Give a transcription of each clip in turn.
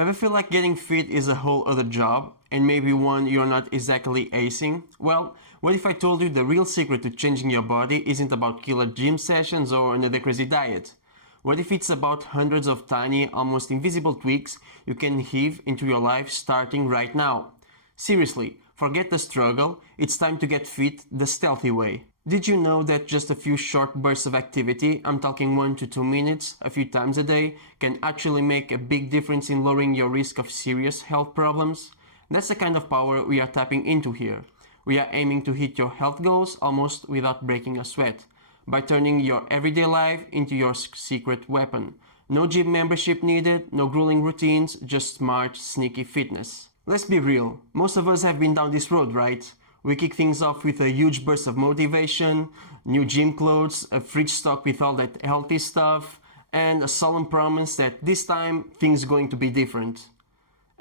Ever feel like getting fit is a whole other job, and maybe one you're not exactly acing? Well, what if I told you the real secret to changing your body isn't about killer gym sessions or another crazy diet? What if it's about hundreds of tiny, almost invisible tweaks you can heave into your life starting right now? Seriously, forget the struggle, it's time to get fit the stealthy way. Did you know that just a few short bursts of activity, I'm talking 1 to 2 minutes, a few times a day, can actually make a big difference in lowering your risk of serious health problems? That's the kind of power we are tapping into here. We are aiming to hit your health goals almost without breaking a sweat, by turning your everyday life into your secret weapon. No gym membership needed, no grueling routines, just smart, sneaky fitness. Let's be real, most of us have been down this road, right? We kick things off with a huge burst of motivation, new gym clothes, a fridge stocked with all that healthy stuff, and a solemn promise that this time things are going to be different.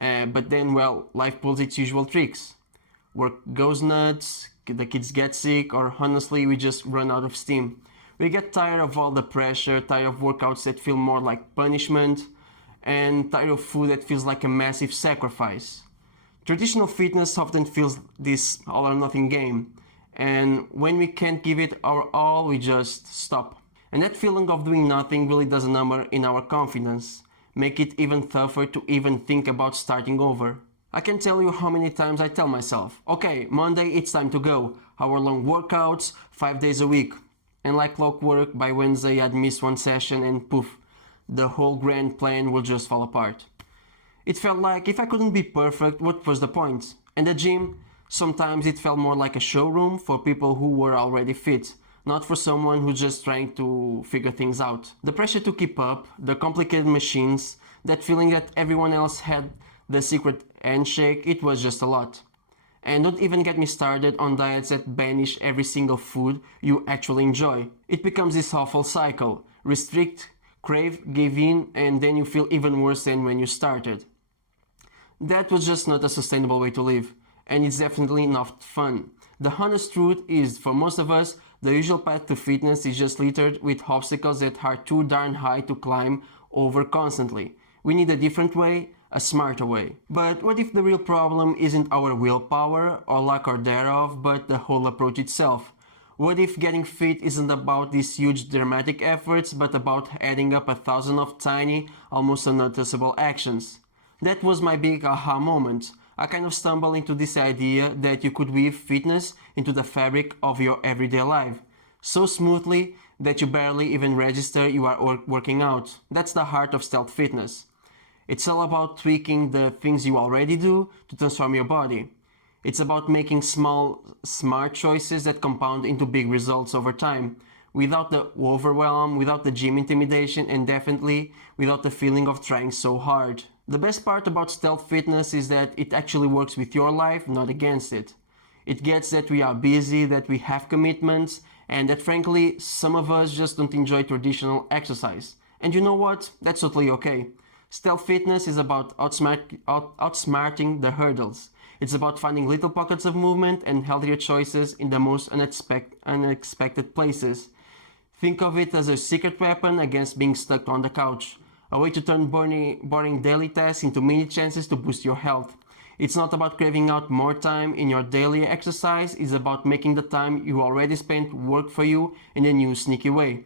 But then, well, life pulls its usual tricks. Work goes nuts, the kids get sick, or honestly, we just run out of steam. We get tired of all the pressure, tired of workouts that feel more like punishment, and tired of food that feels like a massive sacrifice. Traditional fitness often feels this all or nothing game, and when we can't give it our all, we just stop. And that feeling of doing nothing really does a number in our confidence, make it even tougher to even think about starting over. I can tell you how many times I tell myself, okay, Monday it's time to go, hour-long workouts, 5 days a week. And like clockwork, by Wednesday I'd miss one session and poof, the whole grand plan will just fall apart. It felt like if I couldn't be perfect, what was the point? And the gym, sometimes it felt more like a showroom for people who were already fit, not for someone who's just trying to figure things out. The pressure to keep up, the complicated machines, that feeling that everyone else had the secret handshake, it was just a lot. And don't even get me started on diets that banish every single food you actually enjoy. It becomes this awful cycle. Restrict, crave, give in, and then you feel even worse than when you started. That was just not a sustainable way to live, and it's definitely not fun. The honest truth is, for most of us, the usual path to fitness is just littered with obstacles that are too darn high to climb over constantly. We need a different way, a smarter way. But what if the real problem isn't our willpower or lack or thereof, but the whole approach itself? What if getting fit isn't about these huge dramatic efforts, but about adding up 1,000 of tiny, almost unnoticeable actions? That was my big aha moment. I kind of stumbled into this idea that you could weave fitness into the fabric of your everyday life, so smoothly that you barely even register you are working out. That's the heart of stealth fitness. It's all about tweaking the things you already do to transform your body. It's about making small, smart choices that compound into big results over time, without the overwhelm, without the gym intimidation, and definitely without the feeling of trying so hard. The best part about stealth fitness is that it actually works with your life, not against it. It gets that we are busy, that we have commitments, and that frankly, some of us just don't enjoy traditional exercise. And you know what? That's totally okay. Stealth fitness is about outsmarting the hurdles. It's about finding little pockets of movement and healthier choices in the most unexpected places. Think of it as a secret weapon against being stuck on the couch. A way to turn boring daily tasks into mini chances to boost your health. It's not about craving out more time in your daily exercise, it's about making the time you already spent work for you in a new sneaky way.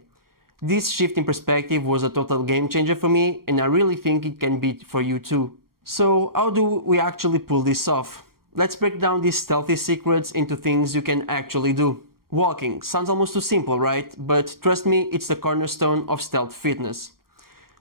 This shift in perspective was a total game changer for me, and I really think it can be for you too. So how do we actually pull this off? Let's break down these stealthy secrets into things you can actually do. Walking sounds almost too simple, right? But trust me, it's the cornerstone of stealth fitness.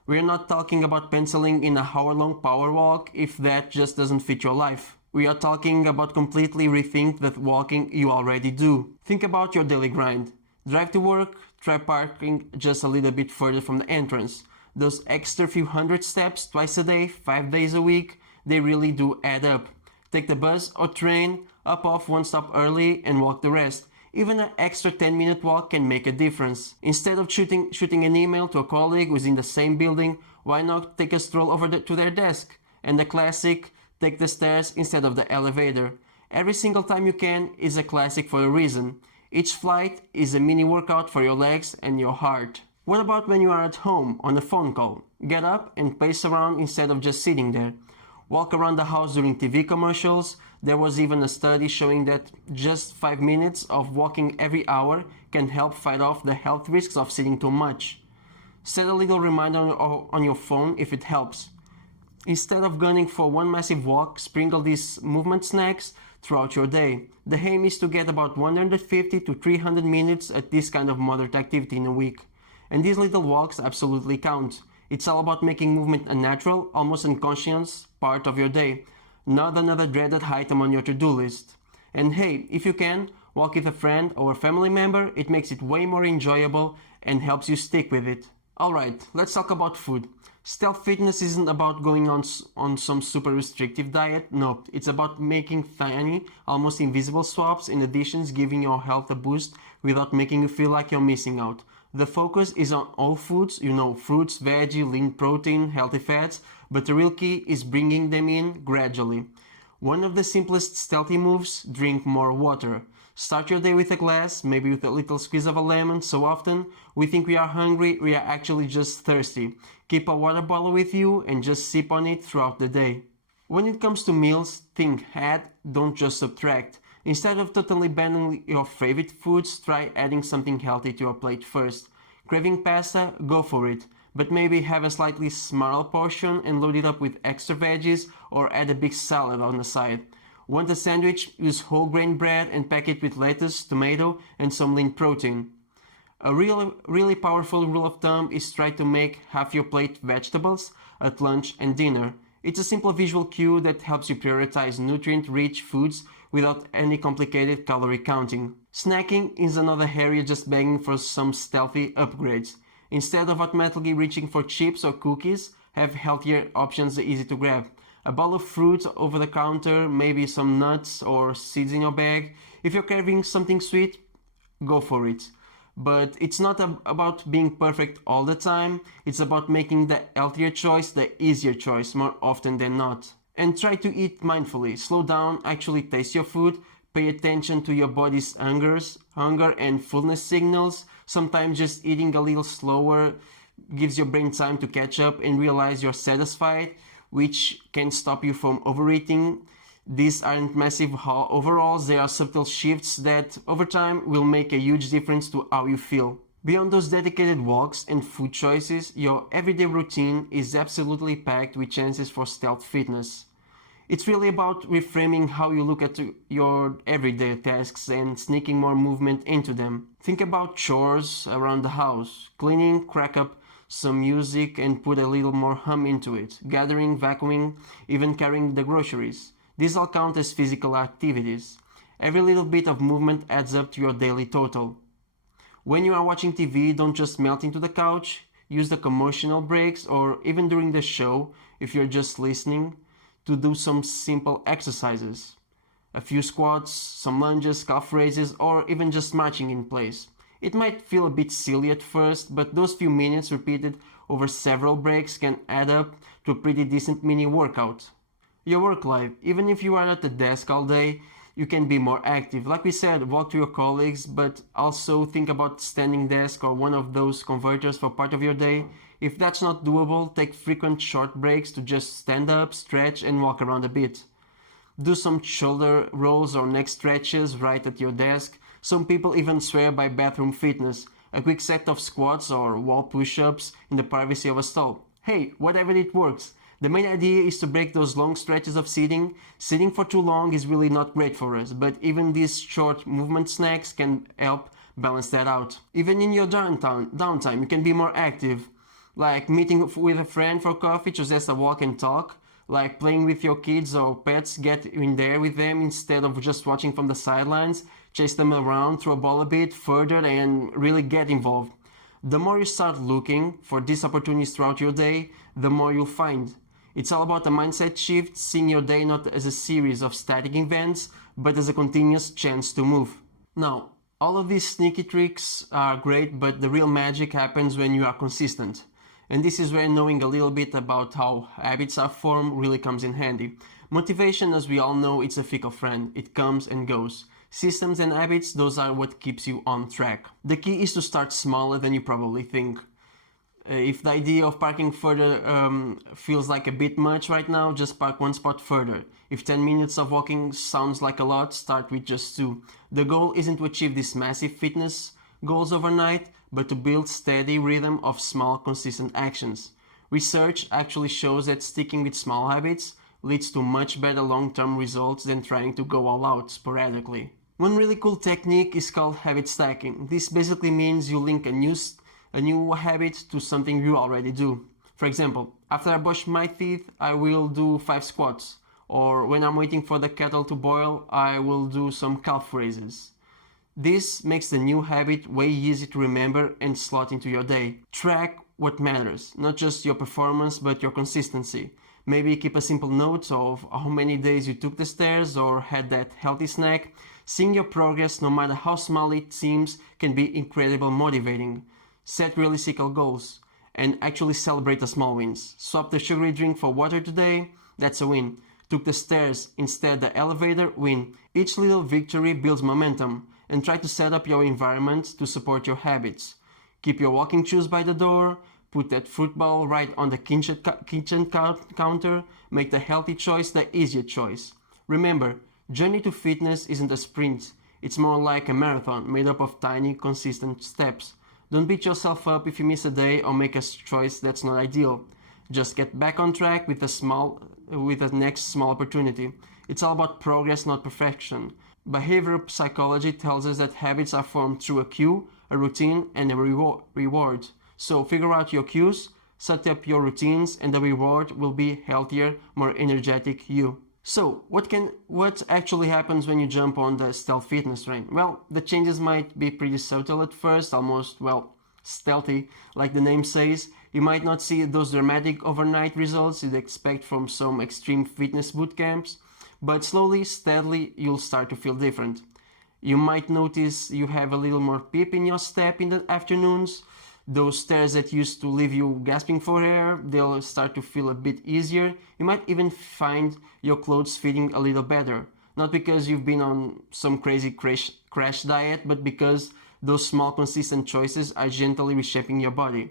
We're not talking about penciling in a hour-long power walk if that just doesn't fit your life. We are talking about completely rethink the walking you already do. Think about your daily grind. Drive to work, try parking just a little bit further from the entrance. Those extra few hundred steps twice a day, 5 days a week, they really do add up. Take the bus or train, up off one stop early and walk the rest. Even an extra 10-minute walk can make a difference. Instead of shooting an email to a colleague who's in the same building, why not take a stroll over to their desk? And the classic, take the stairs instead of the elevator. Every single time you can is a classic for a reason. Each flight is a mini workout for your legs and your heart. What about when you are at home on a phone call? Get up and pace around instead of just sitting there. Walk around the house during TV commercials. There was even a study showing that just 5 minutes of walking every hour can help fight off the health risks of sitting too much. Set a little reminder on your phone if it helps. Instead of gunning for one massive walk, sprinkle these movement snacks throughout your day. The aim is to get about 150 to 300 minutes at this kind of moderate activity in a week. And these little walks absolutely count. It's all about making movement a natural, almost unconscious part of your day, not another dreaded item on your to-do list. And hey, if you can, walk with a friend or a family member, it makes it way more enjoyable and helps you stick with it. Alright, let's talk about food. Stealth fitness isn't about going on some super restrictive diet, nope. It's about making tiny, almost invisible swaps and additions, giving your health a boost without making you feel like you're missing out. The focus is on all foods, fruits, veggie, lean protein, healthy fats, but the real key is bringing them in gradually. One of the simplest stealthy moves, drink more water. Start your day with a glass, maybe with a little squeeze of a lemon. So often we think we are hungry, we are actually just thirsty. Keep a water bottle with you and just sip on it throughout the day. When it comes to meals, think add, don't just subtract. Instead of totally banning your favorite foods, try adding something healthy to your plate first. Craving pasta? Go for it. But maybe have a slightly smaller portion and load it up with extra veggies or add a big salad on the side. Want a sandwich? Use whole grain bread and pack it with lettuce, tomato, and some lean protein. A really powerful rule of thumb is try to make half your plate vegetables at lunch and dinner. It's a simple visual cue that helps you prioritize nutrient-rich foods without any complicated calorie counting. Snacking is another area just begging for some stealthy upgrades. Instead of automatically reaching for chips or cookies, have healthier options easy to grab. A bowl of fruit over the counter, maybe some nuts or seeds in your bag. If you're craving something sweet, go for it. But it's not about being perfect all the time, it's about making the healthier choice the easier choice more often than not. And try to eat mindfully, slow down, actually taste your food, pay attention to your body's hunger and fullness signals. Sometimes just eating a little slower gives your brain time to catch up and realize you're satisfied, which can stop you from overeating. These aren't massive overhauls, they are subtle shifts that over time will make a huge difference to how you feel. Beyond those dedicated walks and food choices, your everyday routine is absolutely packed with chances for stealth fitness. It's really about reframing how you look at your everyday tasks and sneaking more movement into them. Think about chores around the house, cleaning, crack up some music and put a little more hum into it, gathering, vacuuming, even carrying the groceries. These all count as physical activities. Every little bit of movement adds up to your daily total. When you are watching TV, don't just melt into the couch. Use the commercial breaks or even during the show, if you're just listening, to do some simple exercises. A few squats, some lunges, calf raises, or even just marching in place. It might feel a bit silly at first, but those few minutes repeated over several breaks can add up to a pretty decent mini workout. Your work life, even if you are at the desk all day, you can be more active. Like we said, walk to your colleagues, but also think about standing desk or one of those converters for part of your day. If that's not doable, take frequent short breaks to just stand up, stretch, and walk around a bit. Do some shoulder rolls or neck stretches right at your desk. Some people even swear by bathroom fitness, a quick set of squats or wall push-ups in the privacy of a stall. Hey, whatever it works. The main idea is to break those long stretches of sitting. Sitting for too long is really not great for us, but even these short movement snacks can help balance that out. Even in your downtime, you can be more active, like meeting with a friend for coffee, just a walk and talk, like playing with your kids or pets, get in there with them instead of just watching from the sidelines, chase them around, throw a ball a bit further and really get involved. The more you start looking for these opportunities throughout your day, the more you'll find. It's all about a mindset shift, seeing your day not as a series of static events, but as a continuous chance to move. Now, all of these sneaky tricks are great, but the real magic happens when you are consistent. And this is where knowing a little bit about how habits are formed really comes in handy. Motivation, as we all know, it's a fickle friend. It comes and goes. Systems and habits, those are what keeps you on track. The key is to start smaller than you probably think. If the idea of parking further feels like a bit much right now, just park one spot further. If 10 minutes of walking sounds like a lot, start with just 2. The goal isn't to achieve these massive fitness goals overnight, but to build steady rhythm of small, consistent actions. Research actually shows that sticking with small habits leads to much better long-term results than trying to go all out sporadically. One really cool technique is called habit stacking. This basically means you link a new habit to something you already do. For example, after I brush my teeth, I will do 5 squats. Or when I'm waiting for the kettle to boil, I will do some calf raises. This makes the new habit way easier to remember and slot into your day. Track what matters, not just your performance but your consistency. Maybe keep a simple note of how many days you took the stairs or had that healthy snack. Seeing your progress, no matter how small it seems, can be incredibly motivating. Set realistic goals and actually celebrate the small wins. Swap the sugary drink for water today, that's a win. Took the stairs instead the elevator, win. Each little victory builds momentum, and try to set up your environment to support your habits. Keep your walking shoes by the door, put that fruit bowl right on the kitchen counter, make the healthy choice the easier choice. Remember, journey to fitness isn't a sprint, it's more like a marathon made up of tiny, consistent steps. Don't beat yourself up if you miss a day or make a choice that's not ideal. Just get back on track with the next small opportunity. It's all about progress, not perfection. Behavioral psychology tells us that habits are formed through a cue, a routine, and a reward. So figure out your cues, set up your routines, and the reward will be healthier, more energetic you. So, what actually happens when you jump on the stealth fitness train? Well, the changes might be pretty subtle at first, almost, stealthy, like the name says. You might not see those dramatic overnight results you'd expect from some extreme fitness boot camps, but slowly, steadily, you'll start to feel different. You might notice you have a little more pep in your step in the afternoons. Those stairs that used to leave you gasping for air, they'll start to feel a bit easier. You might even find your clothes fitting a little better. Not because you've been on some crazy crash diet, but because those small consistent choices are gently reshaping your body.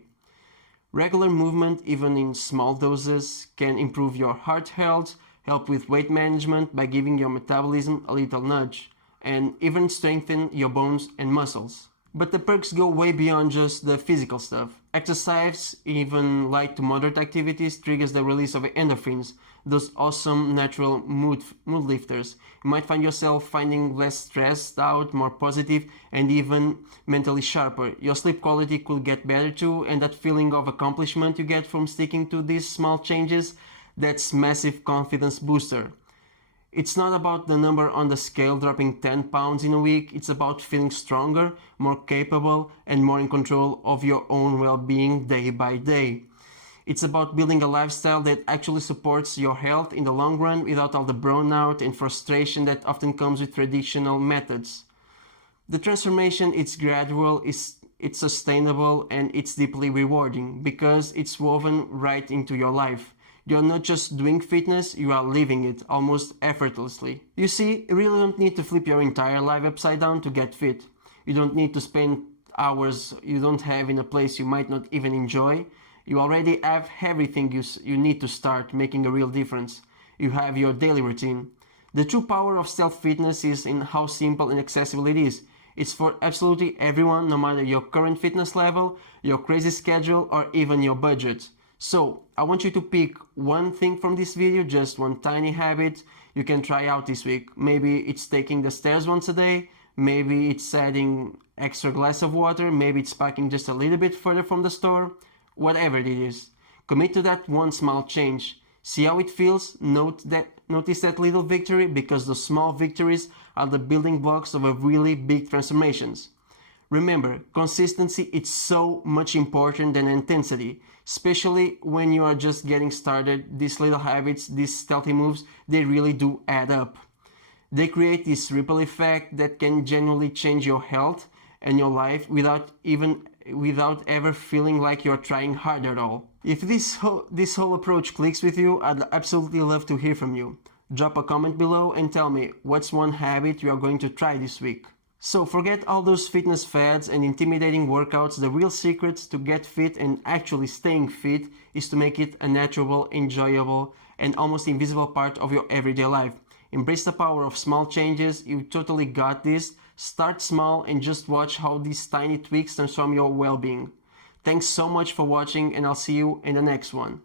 Regular movement, even in small doses, can improve your heart health, help with weight management by giving your metabolism a little nudge, and even strengthen your bones and muscles. But the perks go way beyond just the physical stuff. Exercise, even light to moderate activities, triggers the release of endorphins, those awesome natural mood lifters. You might find yourself finding less stressed out, more positive, and even mentally sharper. Your sleep quality could get better too, and that feeling of accomplishment you get from sticking to these small changes, that's massive confidence booster. It's not about the number on the scale dropping 10 pounds in a week, it's about feeling stronger, more capable, and more in control of your own well-being day by day. It's about building a lifestyle that actually supports your health in the long run without all the burnout and frustration that often comes with traditional methods. The transformation is gradual, it's sustainable, and it's deeply rewarding because it's woven right into your life. You're not just doing fitness, you are living it almost effortlessly. You see, you really don't need to flip your entire life upside down to get fit. You don't need to spend hours you don't have in a place you might not even enjoy. You already have everything you need to start making a real difference. You have your daily routine. The true power of stealth fitness is in how simple and accessible it is. It's for absolutely everyone, no matter your current fitness level, your crazy schedule, or even your budget. So, I want you to pick one thing from this video, just one tiny habit you can try out this week. Maybe it's taking the stairs once a day, maybe it's adding extra glass of water, maybe it's parking just a little bit further from the store. Whatever it is, commit to that one small change. See how it feels, notice that little victory, because those small victories are the building blocks of a really big transformations. Remember, consistency is so much important than intensity, especially when you are just getting started. These little habits, these stealthy moves, they really do add up. They create this ripple effect that can genuinely change your health and your life without ever feeling like you're trying hard at all. If this whole approach clicks with you, I'd absolutely love to hear from you. Drop a comment below and tell me what's one habit you are going to try this week. So forget all those fitness fads and intimidating workouts. The real secret to get fit and actually staying fit is to make it a natural, enjoyable, and almost invisible part of your everyday life. Embrace the power of small changes. You totally got this. Start small and just watch how these tiny tweaks transform your well-being. Thanks so much for watching, and I'll see you in the next one.